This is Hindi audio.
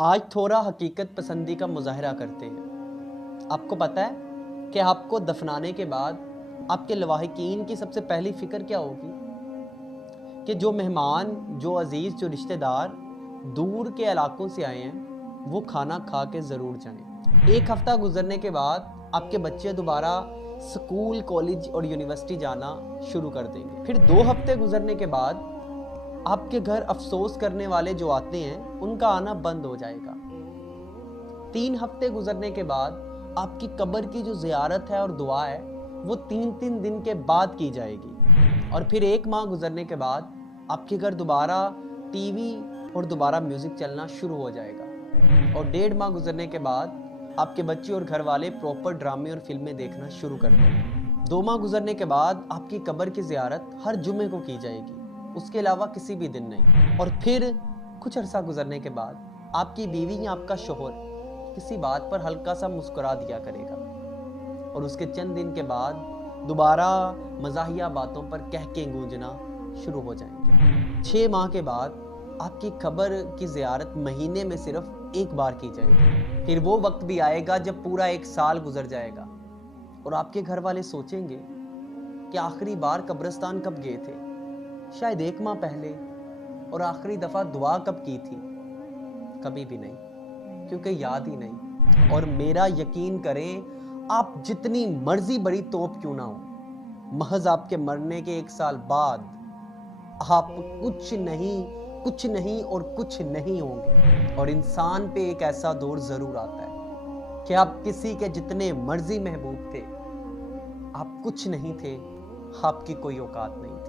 आज थोड़ा हकीकत पसंदी का मुजाहरा करते हैं। आपको पता है कि आपको दफनाने के बाद आपके लवाहिकीन की सबसे पहली फ़िक्र क्या होगी? कि जो मेहमान, जो अज़ीज़, जो रिश्तेदार दूर के इलाकों से आए हैं, वो खाना खा के ज़रूर जाएँ। एक हफ़्ता गुज़रने के बाद आपके बच्चे दोबारा स्कूल, कॉलेज और यूनिवर्सिटी जाना शुरू कर देंगे। फिर 2 हफ़्ते गुज़रने के बाद आपके घर अफ़सोस करने वाले जो आते हैं, उनका आना बंद हो जाएगा। 3 हफ़्ते गुज़रने के बाद आपकी कब्र की जो ज़ियारत है और दुआ है, वो 3-3 दिन के बाद की जाएगी। और फिर 1 माह गुज़रने के बाद आपके घर दोबारा टीवी और दोबारा म्यूज़िक चलना शुरू हो जाएगा। और 1.5 माह गुज़रने के बाद आपके बच्चे और घर वाले प्रॉपर ड्रामे और फ़िल्में देखना शुरू कर देंगे। 2 माह गुज़रने के बाद आपकी कब्र की ज़ियारत हर जुम्मे को की जाएगी, उसके अलावा किसी भी दिन नहीं। और फिर कुछ अरसा गुज़रने के बाद आपकी बीवी या आपका शौहर किसी बात पर हल्का सा मुस्कुरा दिया करेगा और उसके चंद दिन के बाद दोबारा मज़ाहिया बातों पर कह के गूंजना शुरू हो जाएंगे। 6 माह के बाद आपकी कब्र की ज़ियारत महीने में सिर्फ 1 बार की जाएगी। फिर वो वक्त भी आएगा जब पूरा 1 साल गुजर जाएगा और आपके घर वाले सोचेंगे कि आखिरी बार कब्रिस्तान कब गए थे, शायद 1 माह पहले, और आखिरी दफ़ा दुआ कब की थी, कभी भी नहीं, क्योंकि याद ही नहीं। और मेरा यकीन करें, आप जितनी मर्जी बड़ी तोप क्यों ना हो, महज आपके मरने के 1 साल बाद आप कुछ नहीं और कुछ नहीं होंगे। और इंसान पे एक ऐसा दौर ज़रूर आता है कि आप किसी के जितने मर्जी महबूब थे, आप कुछ नहीं थे, आपकी कोई औकात नहीं थी।